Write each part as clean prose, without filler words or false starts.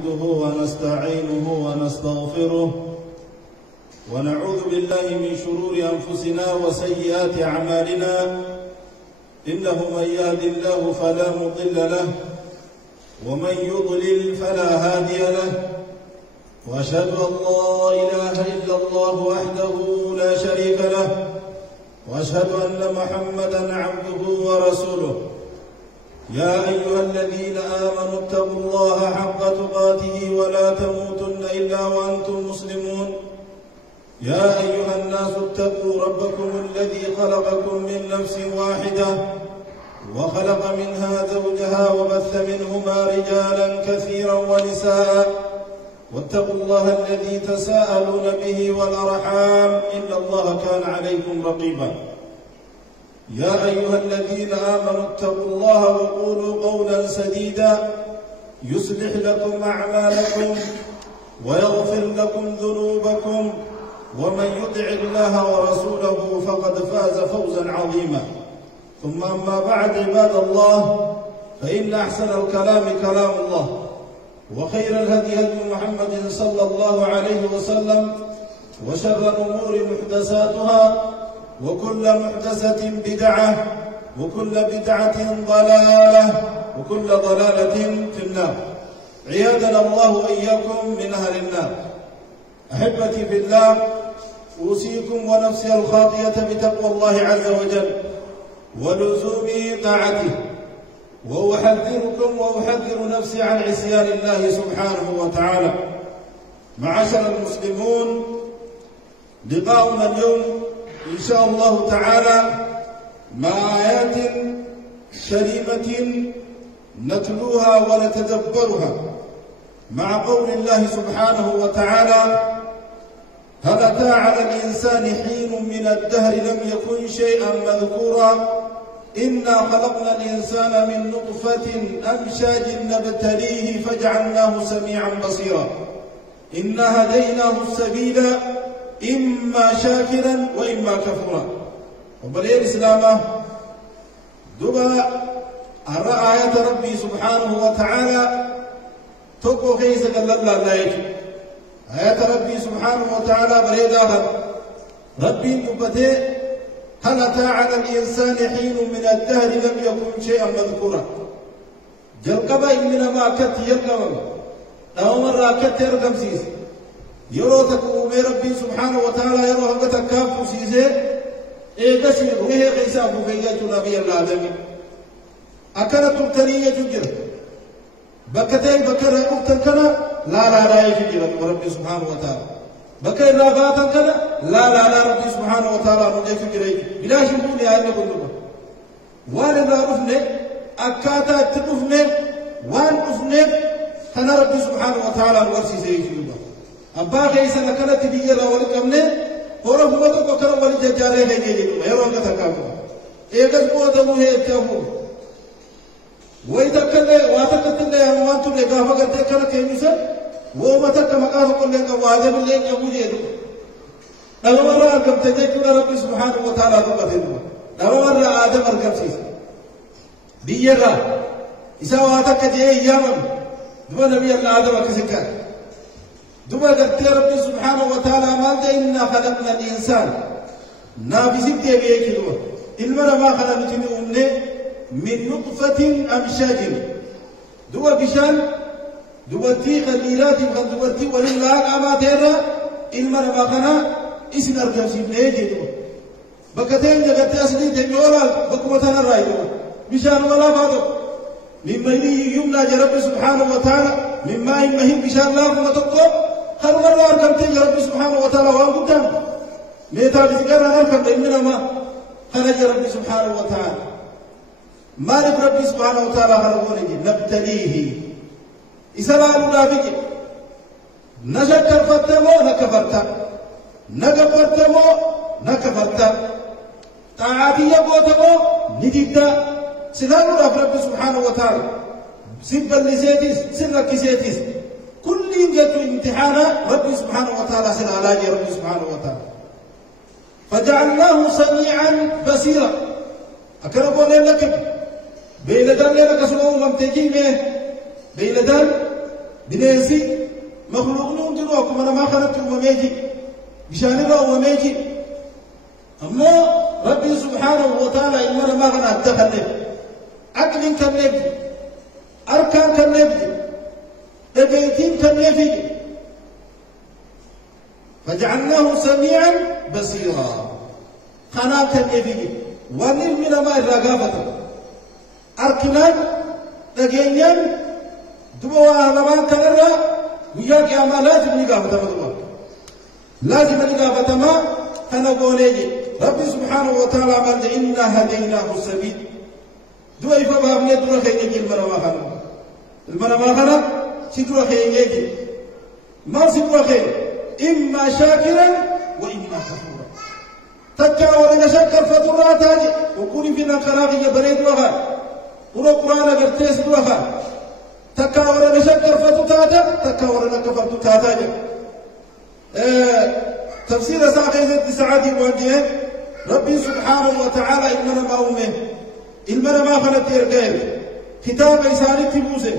نحمده ونستعينه ونستغفره ونعوذ بالله من شرور أنفسنا وسيئات أعمالنا إنه من يهد الله فلا مضل له ومن يضلل فلا هادي له وأشهد أن لا إله إلا الله وحده لا شريك له وأشهد أن محمدا عبده ورسوله يا أيها الذين آمنوا اتقوا الله حق تقاته ولا تموتن إلا وأنتم مسلمون يا أيها الناس اتقوا ربكم الذي خلقكم من نفس واحدة وخلق منها زوجها وبث منهما رجالا كثيرا ونساء واتقوا الله الذي تساءلون به والأرحام إن الله كان عليكم رقيبا يا أيها الذين آمنوا اتقوا الله وقولوا قولا سديدا يصلح لكم أعمالكم ويغفر لكم ذنوبكم ومن يطع الله ورسوله فقد فاز فوزا عظيما ثم أما بعد عباد الله فإن أحسن الكلام كلام الله وخير الهدي هدي محمد صلى الله عليه وسلم وشر الأمور محدثاتها وكل محدثة بدعة وكل بدعة ضلالة وكل ضلالة في النار عياذنا الله وإياكم من أهل النار. أحبتي في الله أوصيكم ونفسي الخاطئة بتقوى الله عز وجل ولزوم طاعته وأحذركم وأحذر نفسي عن عصيان الله سبحانه وتعالى. معاشر المسلمون، لقاؤنا اليوم إن شاء الله تعالى مع آيات شريفة نتلوها ونتدبرها مع قول الله سبحانه وتعالى: هل أتى على الإنسان حين من الدهر لم يكن شيئا مذكورا إنا خلقنا الإنسان من نطفة أمشاج نبتليه فجعلناه سميعا بصيرا إنا هديناه السبيل إما شاكرا وإما كفورا. وبلغ إسلامه دبا أرى آيات ربي سبحانه وتعالى توقو كيس قال الله لا يجب آيات ربي سبحانه وتعالى بريدها ربي دبته: هل أتى على الإنسان حين من الدهر لم يكن شيئا مذكورا. جلقبا إننا ما كت يرقبا أو مرة كت يرقم سيس يروتك أمي ربي سبحانه وتعالى يروه بتكاف سيسي إيقسي وهي قيساف فيجة نبي العالمين أكرت التنية ججر بكتي بكر أبتنكنا لا يججر ربي سبحانه وتعالى بكي لا باتنكنا لا ربي سبحانه وتعالى نجيك جري بلا شموني آينا كلها وان لا أفني أكاتا تقفني وان أفني كان ربي سبحانه وتعالى نورسي سيجي أبا خيسا نكالة تدير ولكمني هورف مدو بكرا ولججاري هيجي يروان كتاكافو إيقظ بودمو هيتكافو ويتكالي واتكتلي أموانتو لغافا قرتكالي كيميسا ومتك مقافا قل لك واجب لك يموجيدو نمرا أركم تجيكنا ربي سبحانه وتعالى تقتلوا نمرا آدم أركم سيسا بيّرا إسا واتك جيه إياما دوا نبي الله آدم أكسكار دبا قلت ربي سبحانه وتعالى مالك إنا خلقنا الإنسان نافسك ديبئك دوا المرأة ما خلقتني أمني من نطفة أمشاج دوا بشان دوبتي خليلات دوبتي ولله أماتيرا المرأة ما خنا إسن أرجم سيبني دوا بكتين جغت أسلي دميولا بكمتنا الرأي دوا بشان ولا فاتو مما يمنى ربي سبحانه وتعالى مما يمهن بشان الله فمتقو خلو مرة أركمتي يا ربي سبحانه وتعالى وأن قدام ميتا بذكرنا نركم إننا ما خرج ربي سبحانه وتعالى مالك ربي سبحانه وتعالى خلقوني نبتليه إسلام الله بك نشكر فتمو نكفرت نكفرتمو نكفرت طاعتي يبوتمو نديدا سلام الله ربي سبحانه وتعالى سب اللسيتيس سرك سيتيس كل ينجد امتحانا ربي سبحانه وتعالى سن علاج ربي سبحانه وتعالى فجعلناه سميعا بصيرا أكرموا لك بيلدان لك سلوه ممتجين بيلدان بنيسي مخلوقون تروكم أنا ما خلقتم وميجي بشان الله وميجي أما ربي سبحانه وتعالى إننا ما غنى التخلف عقل كالنبي أركان كالنبي دقيتين كالنبي فجعلناه سميعا بصيرا خنا كالنبي ومن من ما الرقابة أركنان دقينيان دبوا لمان كنرا وياك يا ما لازم نقافة ما لازم نقافة ما أنا قولي ربي سبحانه وتعالى قال إنا هديناه السبيل دو إفباب يدرو خينيك المرمى سيدرو خينيك ما سيدرو خين إما شاكرا وإما كفورا تكا ولنا شكر فتورا تاجي وكوني فينا قراغي بريد وغا ورو قرآن برتيس وغا تكا ولنا شكر فتوتاتا تكا ولنا كفر توتاتا تفسير ساقي سعادي وانجيه ربي سبحانه وتعالى إننا ما أمه إننا ما خلت يرقين كتاب إساني تبوزه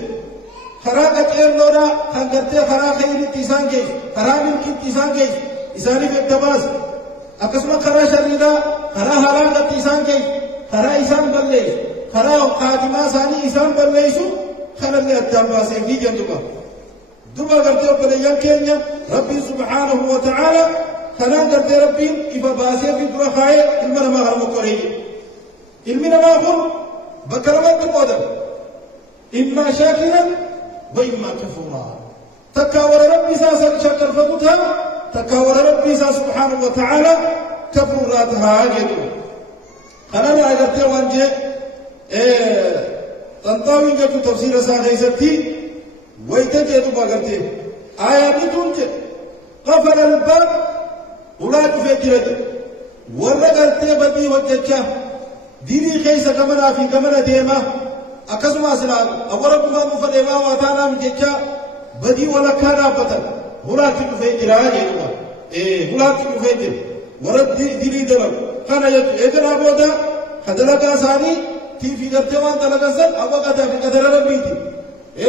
خراقة إيرلونا خنقرتي خراق خيري تيسان جيش خراق ملكي تيسان جيش إساني في الدباس أقسم خرا شريدا خرا حلاقة تيسان جيش خرا إسان بلليش خرا قادمة ساني إسان بلليشو خلال لي الدباس في جندوبا دوبا قرتي بليان كينيا ربي سبحانه وتعالى خلان قرتي ربي إفا باسي في دوا خاية إلمنا ما غرمو قريب إلمنا ما أخذ بكرمات القدر إما شاكرا وإما كفورا تكاور ربي ساسا شكر فتوتها تكاور ربي ساسا سبحانه وتعالى كفوراتها جدو خلال قرتي وانجي تنطاوين جاتو تفسير ساقي ستي ويتجدوا بقرتي آيات تنجي قفل الباب ولا تفجرت ورقرتي بدي وجهك ديني خيسة كمنا في كمنا ديما أكسم أسلام أوركم ما مفدما واتانا من جهك بدي ولا كان بطل ولا تفجر ولا تفجر ورد ديني دلم كان يدنا بودا خدلك ساني تيفي درتوان تلقسن أبغى تفي كدر ربيتي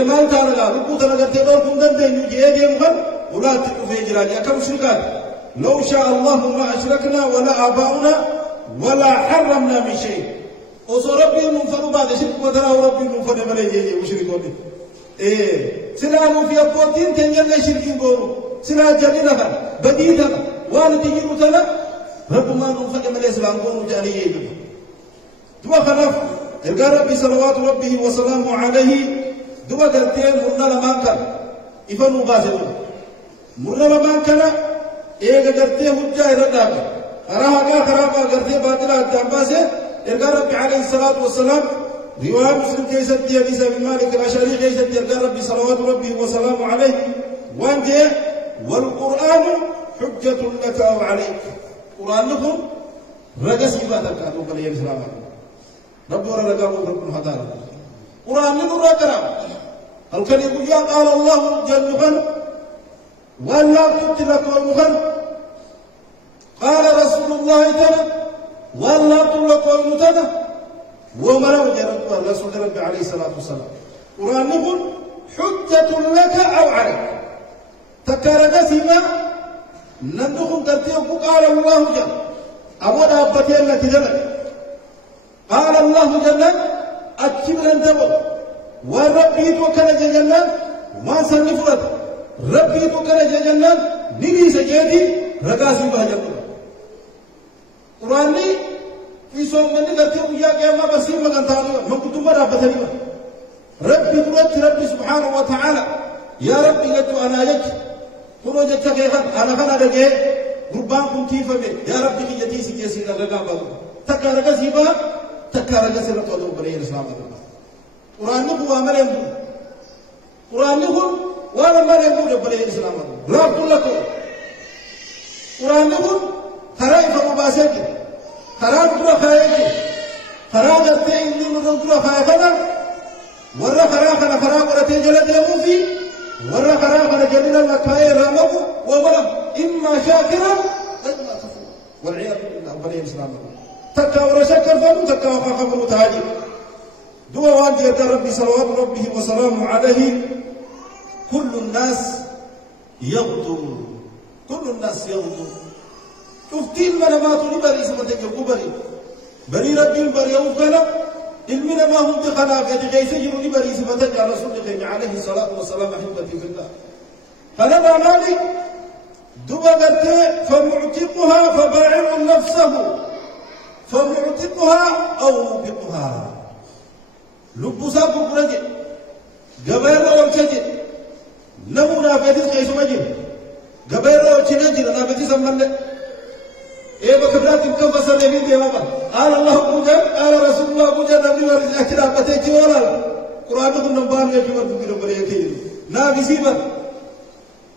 مال تعالى ركوع تلقتي دور كندن دين يجي مخن ولا تفجر يا كم شركات لو شاء الله ما أشركنا ولا آباؤنا ولا حرمنا من شيء وصو ربي المنفر بعد شرك ودرا ربي المنفر ملي مشركون سلام في أبوتين تنجل شركين بورو سلام جليلها بديدها والدي يروتنا رب ما المنفر ملي سلام بورو جالي دوا خلاف إرجع ربي صلوات ربه وسلامه عليه دوا قرتين مرنا لما كان إفنوا غازلون مرنا لما كان एक करते हुज्जा इरदा में खराबा खराबा करते बातिला तंबा से इरगा रब्बी अलैहि सलातु वस्सलाम रिवायत मुस्लिम के सत्य हदीस अबी मालिक अल-अशअरी के सत्य इरगा रब्बी सल्लल्लाहु रब्बी व सलामु अलैहि वंजे वल कुरान हुज्जतुन लक अव अलैक कुरान को रगस की बात का तो कलिय इस्लाम रब्बु रगा को रब्बु हदा कुरान को रगा हल कने या قال الله जल ولا تطلق ومخن قال رسول الله تعالى ولا تطلق ومتنا ومروا جرب رسول ربي عليه الصلاة والسلام قرآن نقول حجة لك أو عليك تكارد سيما نندخل ترتيب قال الله جل أبونا أبتين التي جلت قال الله جل أكبر انتبه وربي توكل جل ما سنفرد ربي توكل جل نبي سجدي رقاسي بهجر قرآن في سوم من ذكر ويا كما بسيم مكان ثاني من كتب ربتني ربي ترد ربي سبحانه وتعالى يا ربي لتو أنا لك كنو جت كيفا أنا كنا دقة ربان كنتي فمي يا ربي كي جتي سجى سيدا رقابة تكارك سيبا تكارك سيدا تقولوا بري الإسلام قرآن هو عمل يمو قرآن هو ولا ما يمو بري الإسلام لا كل لك قرآن هو خراي فمباسك خراب ترى خايك خراب التين من ترى خايكنا ورا خراب ورا تجلى دموفي ورا خراب ورا جلنا لكاي رامو وورا إما شاكرا إما كفور والعياذ بالله وبني الإسلام تكا ورا شكر فمو تكا وخافر تهاجي دوا واجي ربي صلوات ربه وسلامه عليه كل الناس يغدر كل الناس يغدر شفتين من ما تقولي بري سمتك بري بري ربي بري وكلا المنا ما هم دخنا في جيسي يروني بري سمتك على رسول الله عليه الصلاة والسلام أحبتي في الله فلما مالك دبغت فمعتقها فباعر نفسه فمعتقها أو موبقها لبسا بقرجة قبيل والكجة نمونا فيتي كيس مجر قبيل والكجة نافذي سمنا إيه بكبرات كم فصل يمين يا بابا قال الله بوجا قال رسول الله بوجا نبي ورزق أكيد أبتة جوالا قرآن كنا نبان يجوا بقولوا بري كير نافذي سيبا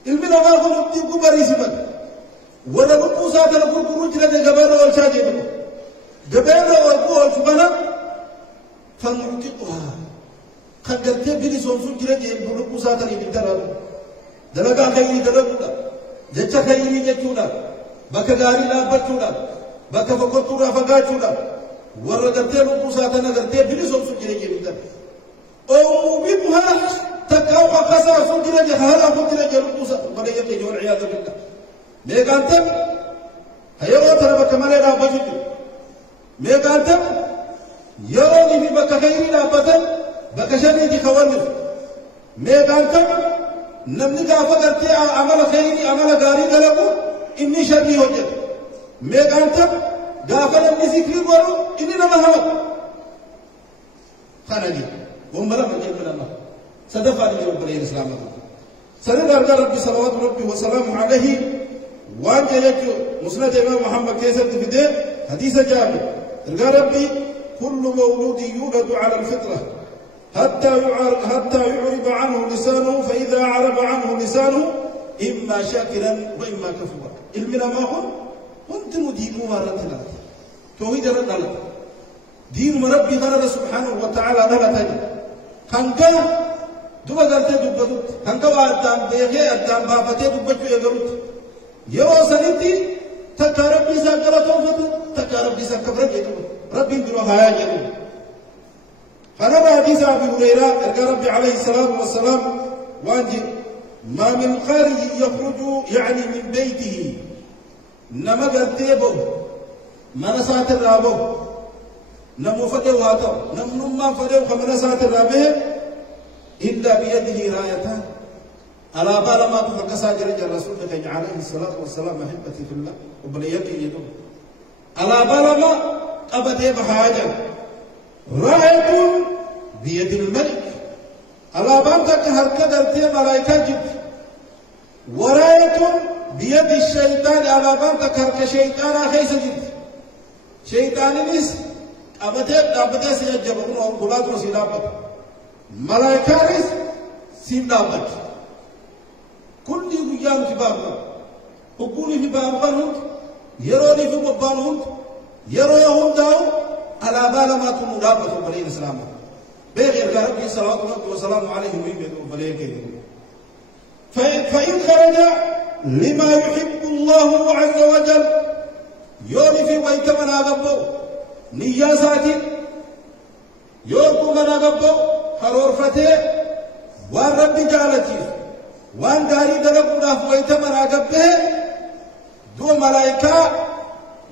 المنا ما هو نبتي بري سيبا ولا نبوسا تلا كل جل قبيل والكجة قبيل والكجة فمعتقها خجلت بني سوسو جرا جيب بلوك وساتني بالدراب دلقا خيري دلقودا جتشا خيري جتشودا بك غاري لا بچودا بك فقطورا فقاچودا ورغت بلوك وساتنا غرت بني سوسو جرا جيب بالدراب او بها تكاو قصا سو جرا جهالا سو جرا جلوك وسا بل يكي جول عياذ بالله ميغانتم هيو ترى بك مالي لا بچو ميغانتم يروني في بك خيري لا بطل بك شنيدي خوالف ميغانتم نمني قافة قرتي عمل خيري عمل غاري دلقو إني شرقي وجد ميغانتم قافة نمني ذكري ورو إني نمهمت خانجي ومبلا من جلب الله صدفة لي وبلي الإسلام سنة أرجع ربي صلوات ربي وسلام عليه وأن يجو مسند إمام محمد كيسر تفيده حديث جابر أرجع ربي كل مولود يولد على الفطرة حتى يعرب عنه لسانه فإذا عرب عنه لسانه إما شاكرا وإما كفورا المنا ما هو كنت ندين مرتنا توحيد رد دين مربي غرد سبحانه وتعالى نغتاج خنقا دوبا قلت دبدوت خنقا وعدام بيغي أدام بافتي دبجو يغروت يو سنتي تكا ربي ساقرة تكا ربي ساقرة ربي بروحايا جدو فنرى حديث أبي هريرة قال ربي عليه الصلاة والسلام وانجي ما من خارج يخرج يعني من بيته نما قرتيبه من سات الرابه نمو فديو هاتو نمنما فديو خمنا سات الرابه إلا بيده رايتان على بال ما تفكسا جرج الرسول عليه الصلاة والسلام أحبتي في الله وبليتي يدو على بال ما أبدي بحاجة راية بيد الملك على بانتك هركة درتي ملايكة جد وراية بيد الشيطان على بانتك هركة شيطان خيس جد شيطان نس أبدي سيجبرون وقلات وسيلابت ملايكة نس سيلابت كل يوم في بابنا وكوني في بابنا يروني في بابنا يروهم داو على بال ما تنودابة بلي الإسلام بغير ربي صلى الله عليه وسلم عليه بلي كده فإن خرج لما يحب الله عز وجل يوني في ويت من أغبو نياساتي يوركو من أغبو خرور فتي وان ربي جالتي وان غاري دلقونا في ويت من أغبه دو ملايكا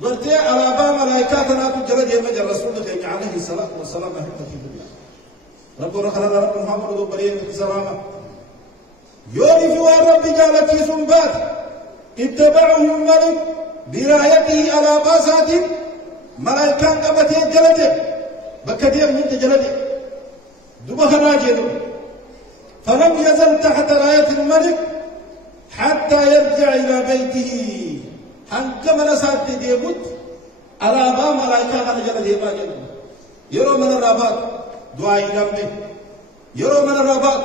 ورتي على باب ملائكتنا تجرد يوم الرسول عليه الصلاة والسلام أحبتي بالله ربنا خلق رب محمد وبريء السلامة يوري في ربي جالتي سنبات اتبعه الملك برايته على باسات ملائكة قبتي جلده بكدير من جلده دبخنا جلده فلم يزل تحت راية الملك حتى يرجع إلى بيته هنكم نسات ديبوت على باب ملائكة من جل ديبا جل يرو من الرابط دعاء ربي يرو من الرابط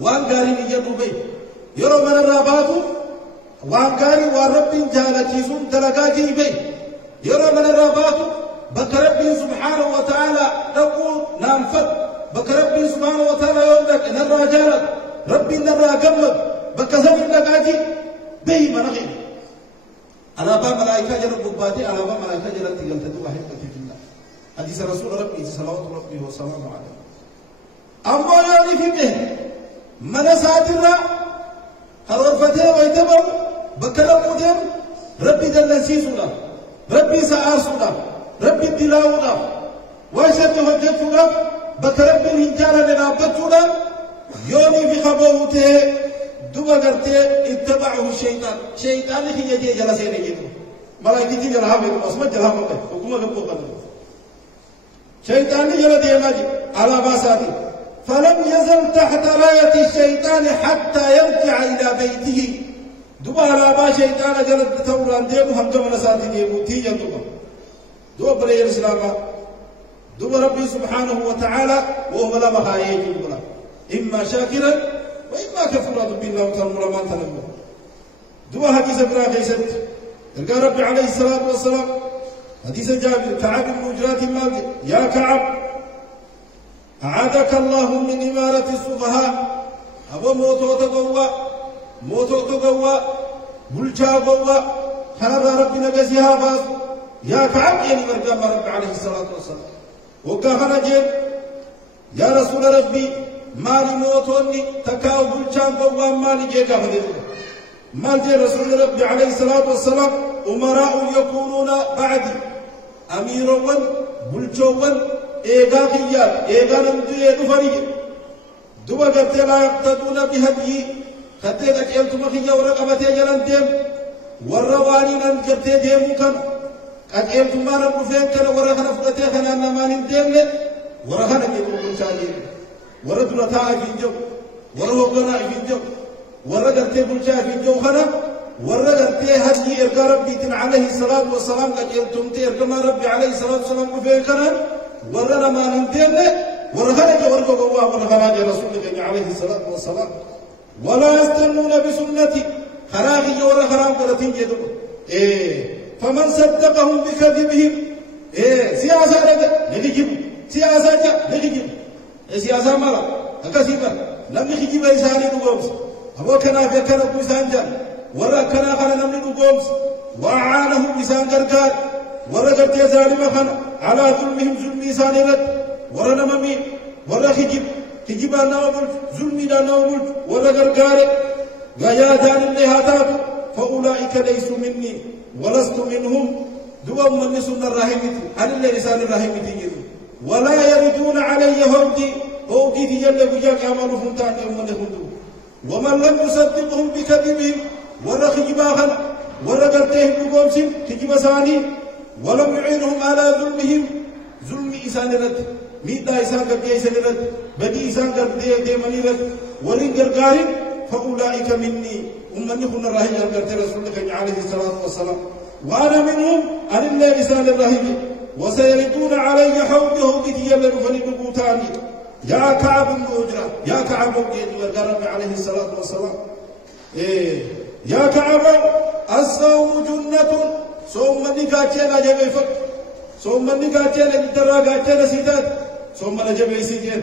وان غاري نجدو بي يرو من الرابط وان غاري وربي جالا كيسون دلقاجي بي يرو من الرابط بك ربي سبحانه وتعالى نقول ننفد بك ربي سبحانه وتعالى يقول لك نرى جالك ربي نرى قمك بك زمن لقاجي بي منغير على باب ملائكة جل بباتي على باب ملائكة جل تجلتدو أحبتي في الله حديث رسول ربي صلوات ربي وسلامه عليه أما يعني في به من ساترا خرفتي ويتبر بكلمودهم ربي دلسيسنا ربي سآسنا ربي دلاونا ويسد هجتنا بكرب الهجارة لنابتنا يوني في خبوته دوبا قرتي اتبعه الشيطان شيطان هي يجي جلسين يجي ملائكتي جلها بيت اسمه جلها بيت حكومة كم قدر شيطان جلدي ماجي على باساتي فلم يزل تحت راية الشيطان حتى يرجع إلى بيته دوبا على با شيطان جلد توران ديبو هنجم نساتي ديبو تيجا دوبا بلي الإسلام دوبا ربي سبحانه وتعالى وهو لا بخايا يجيبنا إما شاكرا وإما كفورا بالله تعالى ما تنمو دوبا حديث برا خيست قال ربي عليه الصلاة والسلام حديث جابر كعب بن عجرات المالك يا كعب أعاذك الله من إمارة السفهاء أبو موتو تقوى بلشا قوى خرب ربي نبسيها باس يا كعب يعني مرقام ربي عليه الصلاة والسلام وكهنا جيب يا رسول ربي مالي موتوني تكاو بلشا قوى مالي جيكا مدير مال جي رسول ربي عليه الصلاة والسلام أمراء يكونون بعدي أميرون بلشون إيغا خيار إيغا نمدي نفري دوبا قبت لا يقتدون بهدي خطي دكيل تمخي ورقبتي جلن ديم والرواني نن قبت ديمو كان قاقيل تمارا بفين كان ورخنا فتي خنا نمان ديم له ورخنا كيتو بلشالي وردنا تاعي فينجو ورهوغنا فينجو ورقبتي بلشا فينجو خنا ورقبتي هدي إرقا ربي عليه الصلاة والسلام قاقيل تمتي إرقا ربي عليه الصلاة والسلام بفين كان ورنا ما ننتهي ورهنا جوركو قوا ورهنا رسولك عليه الصلاة والسلام ولا يستنون بسنتي خراغي جور خرام كرتين جدو فمن صدقهم بكذبهم سياسة نجيب سياسة نجيب سياسة مالا أكاسيبا لم يجيب إنساني نقومس أبو كنا في كنا بيسانجا ورا كنا خنا نمني نقومس وعانهم بيسان كركار ورا قرتي ظالم خنا على ظلمهم ظلم إنسانيات ورا نمامي ورا خجيب ناول ظلمي ناول ورا كركار غايا دان اللي هاتات فأولئك ليسوا مني ولست منهم دوام من سنة الرحمة عن اللي لسان الرحمة يجد ولا يردون علي هودي تجل بجاك عملوا فمتان يوم من يخدوا ومن لم يصدقهم بكذبهم ورا خجباخا ورا قرتهم بقومسهم خجب ثاني ولم يعينهم على ظلمهم ظلم إسان رد ميدا إسان قد إسان رد بدي إسان قد ديماني رد ورين قرقارين فأولئك مني أمني خنا الرحيم قرت رسولك عليه الصلاة والسلام وأنا منهم أن الله لسان الرحيم وسيردون علي حوضي تيمن فلبقوتاني يا كعب بن عجرة يا كعب بن عجرة عليه الصلاة والسلام يا كعب الصوم جنة صوم من قاتل جبيفك صوم من قاتل الدرا قاتل سيدات صوم من جبي سيدين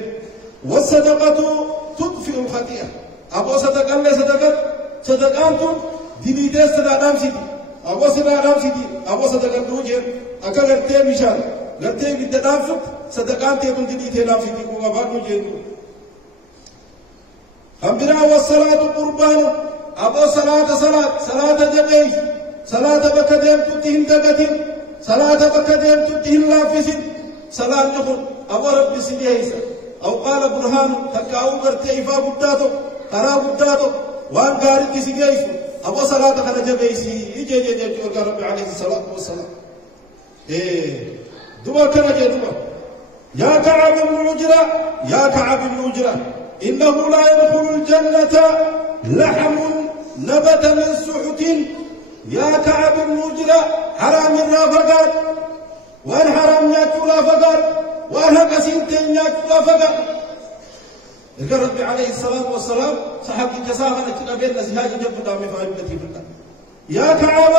والصدقة تطفئ الخطيئة أبو صدقان لي صدقانتم ديني دي صدقان سيدي أبو صدقان سيدي أبو صدقان دوجين أكا غرتي مشان غرتي بددان فت صدقان تيكم ديني تيلام سيدي كوما باقو جين أمبرا والصلاة قربان أبو صلاة جبي صلاة بكديم تتهم دقتين صلاة بكديم تتهم لافسين صلاة نخل أبو رب سيدي أو قال برهان تكاو غرتي إفا بداتو ترى بداتو وان غاري كيسي جايسو أبو صلاة خنا جبيسي يجي جورك ربي عليه الصلاة والسلام دوا كنا جدوا يا كعب بن عجرة يا كعب بن عجرة إنه لا يدخل الجنة لحم نبت من سحت يا كعب بن عجرة حرام الرافقات وان حرام ياكل رافقات وان قسيمتين ياكل رافقات قال ربي عليه الصلاة والسلام صحابي كسافة نتقبل نسيهاج جب دامي فايبتي بالله يا كعب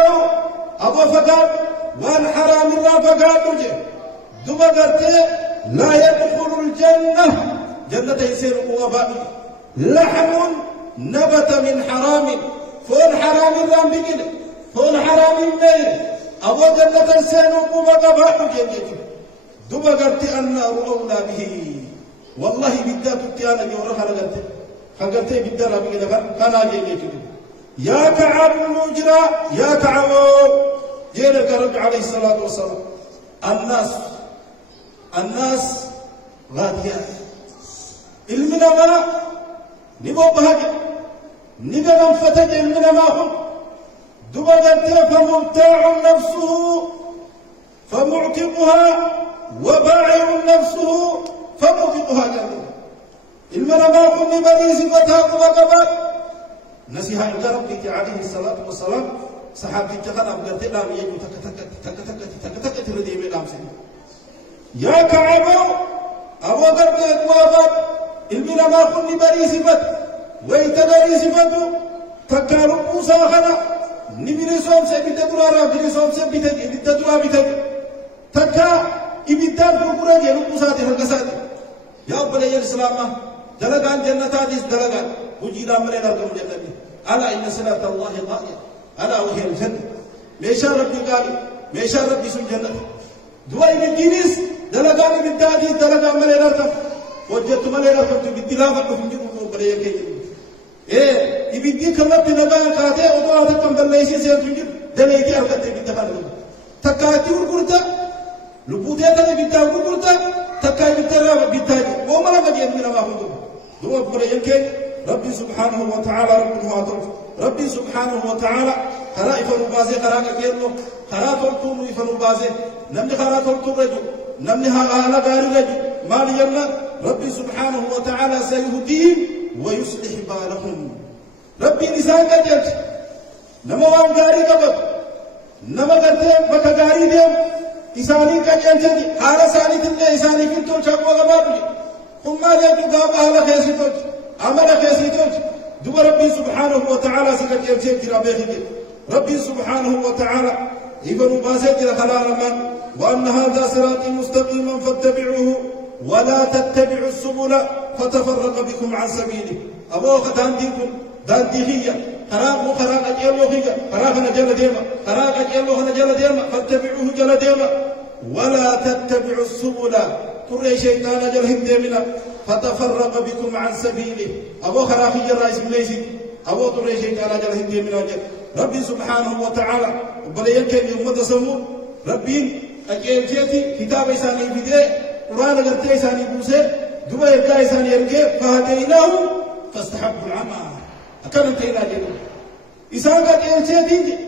أبو فقاد والحرام الله فقاد وجه دم قرتي لا يدخل الجنة جنة يسير وباء لحم نبت من حرام فون حرام الله بقل فون حرام الميل أبو جنة يسير وباء وجه دم قرتي النار أولى به والله بدات التيانا يورها لغت خقرتي بالدرة بكذا كان أجي يا كعب المجرى يا كعب جيلك رب عليه الصلاة والسلام الناس غاديات المنا ما نبو بهجة نبو من فتج المنا ما هم دبغت فمبتاع نفسه فمعتقها وباعر نفسه فموبقها جنة المنا ما هم نبريز فتاق وقبات نسيها إلى ربك عليه الصلاة والسلام صحابي تغنى بقرتي لام يجو تك تردي من لام سنة يا كعب أبو قرتي أدوابات المنا ما هم نبريز فت ويتبريز فتو تكارو موسى خنا نبري صوم سبيت دولار نبري صوم سبيت دولار بيت تكا إبتداء بقولنا يلو موسى تهركسات يا أبلي الإسلام دلقان جنة هذه دلقان وجينا من الأرض جنة ألا إن صلاة الله غالية ألا وهي الجنة ميشا ربي قال ميشا ربي سن جنة دواء الجنس دلقان إبتداء دلقان من الأرض وجدت من الأرض بالتلاوة كفن جنوب بريء ibiddi kamatti nagaan kaatee otoo haata kan balleessee seentu jiru daleetii argattee ibidda kana takkaatti gurgurta lubbuutee kana ibiddaa gurgurta takkaa ibiddarraa bittaa jiru ooma lama jeetu namaa hundu duuba obboleeyyan keenya rabbi subhaanahu wa ta'ala rabbiin haa tolchu rabbi subhaanahu wa ta'ala karaa ifa nu baasee karaa qajeeloo karaa toltuu nu ifa nu baasee namni karaa toltuu irra jiru namni haala gaarii irra jiru maali jenna rabbi subhaanahu wa ta'ala sayuhdiihim ويصلح بالهم ربي نسان قجلت نما وان غاري قبط نما قدام بك غاري ديم إساني قجلت حالة ساني تلي إساني كنتو شاكوا غبابلي هم ما ليكو قاب أهل خيسي توج عمل خيسي توج دو ربي سبحانه وتعالى سقجلت ترابيه ربي سبحانه وتعالى إبن باسيت لخلال من وأن هذا صراطي مستقيما فاتبعوه ولا تتبعوا السبل فتفرق بكم عن سبيله أبو خدان ديكم دان ديهية خراق وخراق أجيلو خيجا خراق نجل ديما خراق أجيلو نجل ديما فاتبعوه جل ديما ولا تتبعوا السبل كل شيطان جلهم ديمنا فتفرق بكم عن سبيله أبو خراق جرائس مليسي أبو كل شيطان جلهم ديمنا ربي سبحانه وتعالى وبليان كيف يمد سمون ربي أجيل جيتي كتاب إساني بديه قرآن قرتي إساني بوسي دوبا يرقى إساني يرقى فهديناه فاستحبوا العمى أكان انتهينا جنة إسان قد يلسيتي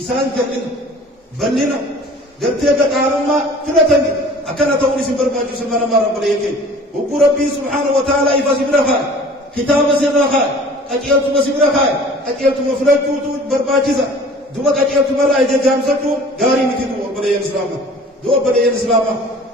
إسان جلنا بلنا قرتي قطعنا ما فرتني أكان توني سنبر باجو سمانا ما رب ليكي وقو ربي سبحانه وتعالى إفا سبرخا كتاب سرخا أجيلتما سبرخا أجيلتما فرجوتو برباجزا دوبا أجيلتما رأي جامسكو غاري مكتو وبلي الإسلام دوبا بلي الإسلام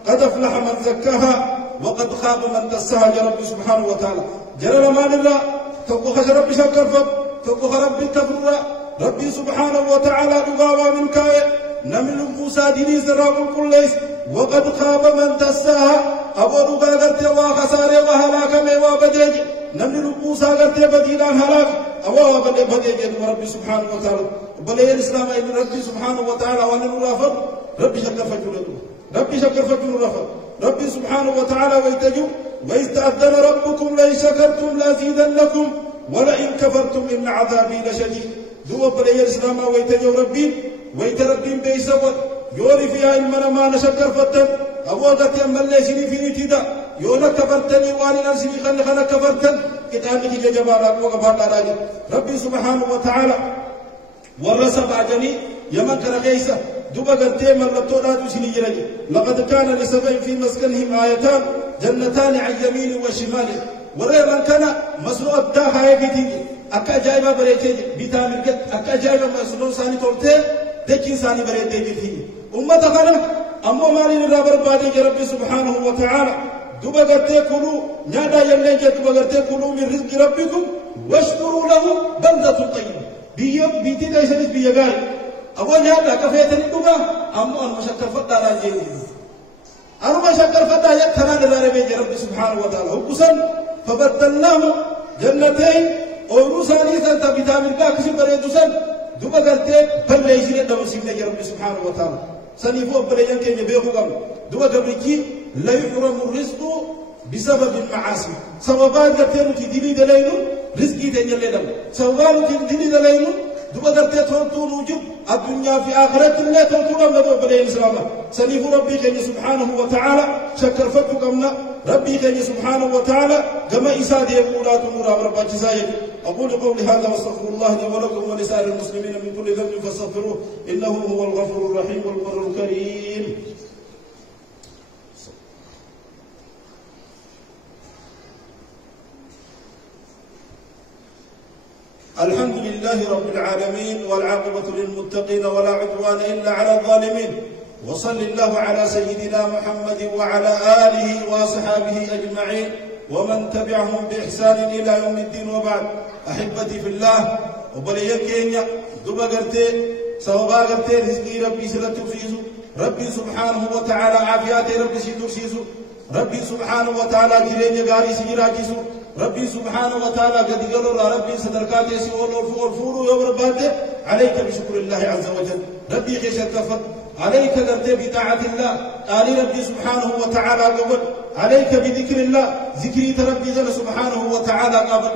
قد أفلح من زكاها وقد خاب من دساها يا رب سبحانه وتعالى جلال مال الله توقف رب شكر فب توقف رب كفر ربي سبحانه وتعالى لقاوى من كاية نمل موسى ديني سراب الكليس وقد خاب من دساها أبو رقا قرتي وخساري وهلاك ميوا بديج نمل موسى قرتي بدينا هلاك أبو بديج ربي سبحانه وتعالى بلي الإسلام إن ربي سبحانه وتعالى ونرافر ربي شكر فجرته ربي شكر فجر رفض ربي سبحانه وتعالى ويتجو وإذ تأذن ربكم لئن شكرتم لأزيدنكم ولئن كفرتم إن عذابي لشديد ذو بلي الإسلام ويتجو ربي ويتربين بيسوت يوري فيها إلمنا ما نشكر فتن أبوغت يمن ليسني في نتيدا يولا كفرتني واني نرسني خلنا كفرتن كتابك جبارا وقفاق راجل ربي سبحانه وتعالى ورسب عجني يمن كان ليسا دوبا قرتي مرتو لا تشني جرجي لقد كان لسبع في مسكنهم آيتان جنتان عن يمين وشمال ورأي من كان مسلوء الداخل يفتي أكا جايبا بريتي بيتامل قد أكا جايبا مسلوء ساني تولتي دكين ساني بريتي بيتي أمة خلق أمو مالي نرابر بادي ربي سبحانه وتعالى دوبا قرتي كلوا نادا يملين دوبا قرتي كلوا من رزق ربكم واشكروا له بلدة طيبة بيتي ليسنس بيغاي أول هذا كفيتني دوبا أمو أنا مشكر فدا راجي أنا مشكر فدا يتنا دربي ربي سبحانه وتعالى وقسم فبدلناه جنتين ورسالي سنت بتامل كاكسي بريدوسن دوبا قرتي بل ليسني دمسينا ربي سبحانه وتعالى سنيفو بليان كي يبيخو قام دوبا قبلكي لا يحرم الرزق بسبب المعاصي سببات قرتين تدلي دلينو رزقي تنجل لهم سببات تدلي دلينو دوبا قرتين تولتون وجود الدنيا في آخرة الله تولتون لدو بلين إسلاما سنيف ربي خيني سبحانه وتعالى شكر فتك أمنا ربي خيني سبحانه وتعالى كما إسادي يقولات مراب ربا جزايك أقول قولي هذا واستغفر الله لي ولكم ولسائر المسلمين من كل ذنب فاستغفروه إنه هو الغفور الرحيم والبر الكريم. الحمد لله رب العالمين والعاقبة للمتقين ولا عدوان إلا على الظالمين وصل الله على سيدنا محمد وعلى آله وصحابه أجمعين ومن تبعهم بإحسان إلى يوم الدين وبعد. أحبتي في الله وبلي كينيا دوبا قرتين سوابا قرتين رزقي ربي سلطة فيزو ربي سبحانه وتعالى عافياتي ربي سيدور سيزو ربي سبحانه وتعالى جرين غاري سجرا جيسو ربي سبحانه وتعالى قد قالوا ربي صدركاتي سيقول والفور يوم عليك بشكر الله عز وجل ربي خيش الكفر عليك قرتي بطاعة الله قال ربي سبحانه وتعالى قبل عليك بذكر الله ذكري ربي سبحانه وتعالى قبل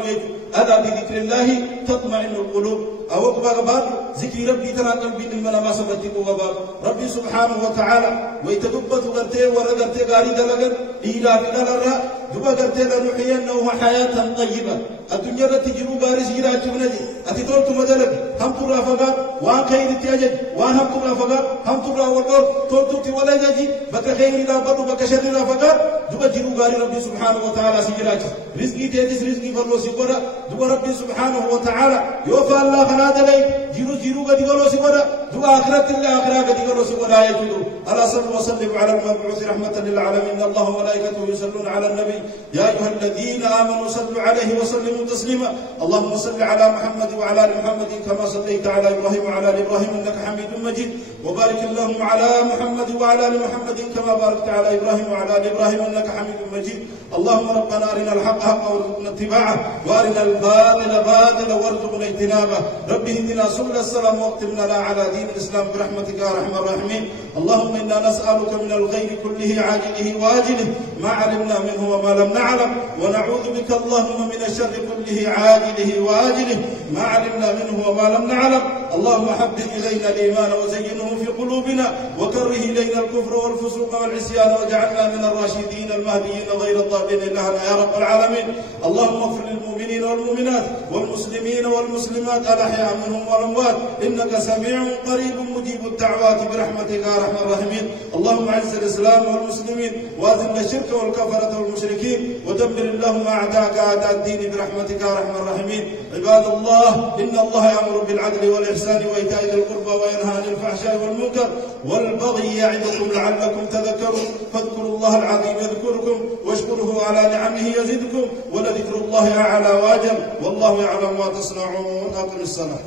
ألا بذكر الله تطمئن القلوب أو قبل ذكر ربي ترى قلبي من ما سبتك وباب ربي سبحانه وتعالى ويتدبت قرتي ورقرتي قاري دلقر إلى بدلرا دبا قرتي لنحيينه حياة طيبة الدنيا التي تجرو بارس إلى جبنجي أتطولت مدلق هم ترى فقط وان خير تيجد وان هم ترى فقط هم ترى والقر تولت ولا يجي بك خير لا بدو بك شر لا فقط دبا جرو باري ربي سبحانه وتعالى سجراج رزقي تيجس رزقي فلو سيقرا دبا ربي سبحانه وتعالى يوفى الله خلاد لي جرو قد يقولوا سيقرا دبا آخرت الله آخرا قد يقولوا سيقرا يجدوا ألا صلوا وسلموا على المبعوث رحمة للعالمين الله وملائكته يصلون على النبي يا أيها الذين آمنوا صلوا عليه وسلموا تسليما اللهم صل على محمد وعلى آل محمد كما صليت على إبراهيم وعلى آل إبراهيم إنك حميد مجيد وبارك اللهم على محمد وعلى آل محمد كما باركت على إبراهيم وعلى آل إبراهيم إنك حميد مجيد اللهم ربنا أرنا الحق حقا وارزقنا اتباعه وأرنا الباطل باطلا وارزقنا اجتنابه ربي اهدنا سبل السلام واختم لنا على دين الإسلام برحمتك يا أرحم الراحمين اللهم إنا نسألك من الخير كله عاجله وآجله ما علمنا منه وما لم نعلم ونعوذ بك اللهم من الشر كله عاجله وآجله ما علمنا منه وما لم نعلم اللهم حبب إلينا الإيمان وزينه في قلوبنا وكره إلينا الكفر والفسوق والعصيان واجعلنا من الراشدين المهديين غير الضالين إلهنا يا رب العالمين اللهم اغفر للمؤمنين والمؤمنات والمسلمين والمسلمات الأحياء منهم والأموات إنك سميع قريب مجيب الدعوات برحمتك يا أرحم الراحمين اللهم أعز الإسلام والمسلمين وأذل الشرك والكفرة والمشركين ودمر اللهم أعداءك أعداء الدين برحمتك يا أرحم الراحمين عباد الله إن الله يأمر بالعدل والإحسان وإيتاء ذي القربى وينهى عن الفحشاء والمنكر والبغي يعظكم لعلكم تذكرون فاذكروا الله العظيم يذكركم واشكروه على نعمه يزدكم ولذكر الله أعلى وأجل والله يعلم ما تصنعون. أقم الصلاة.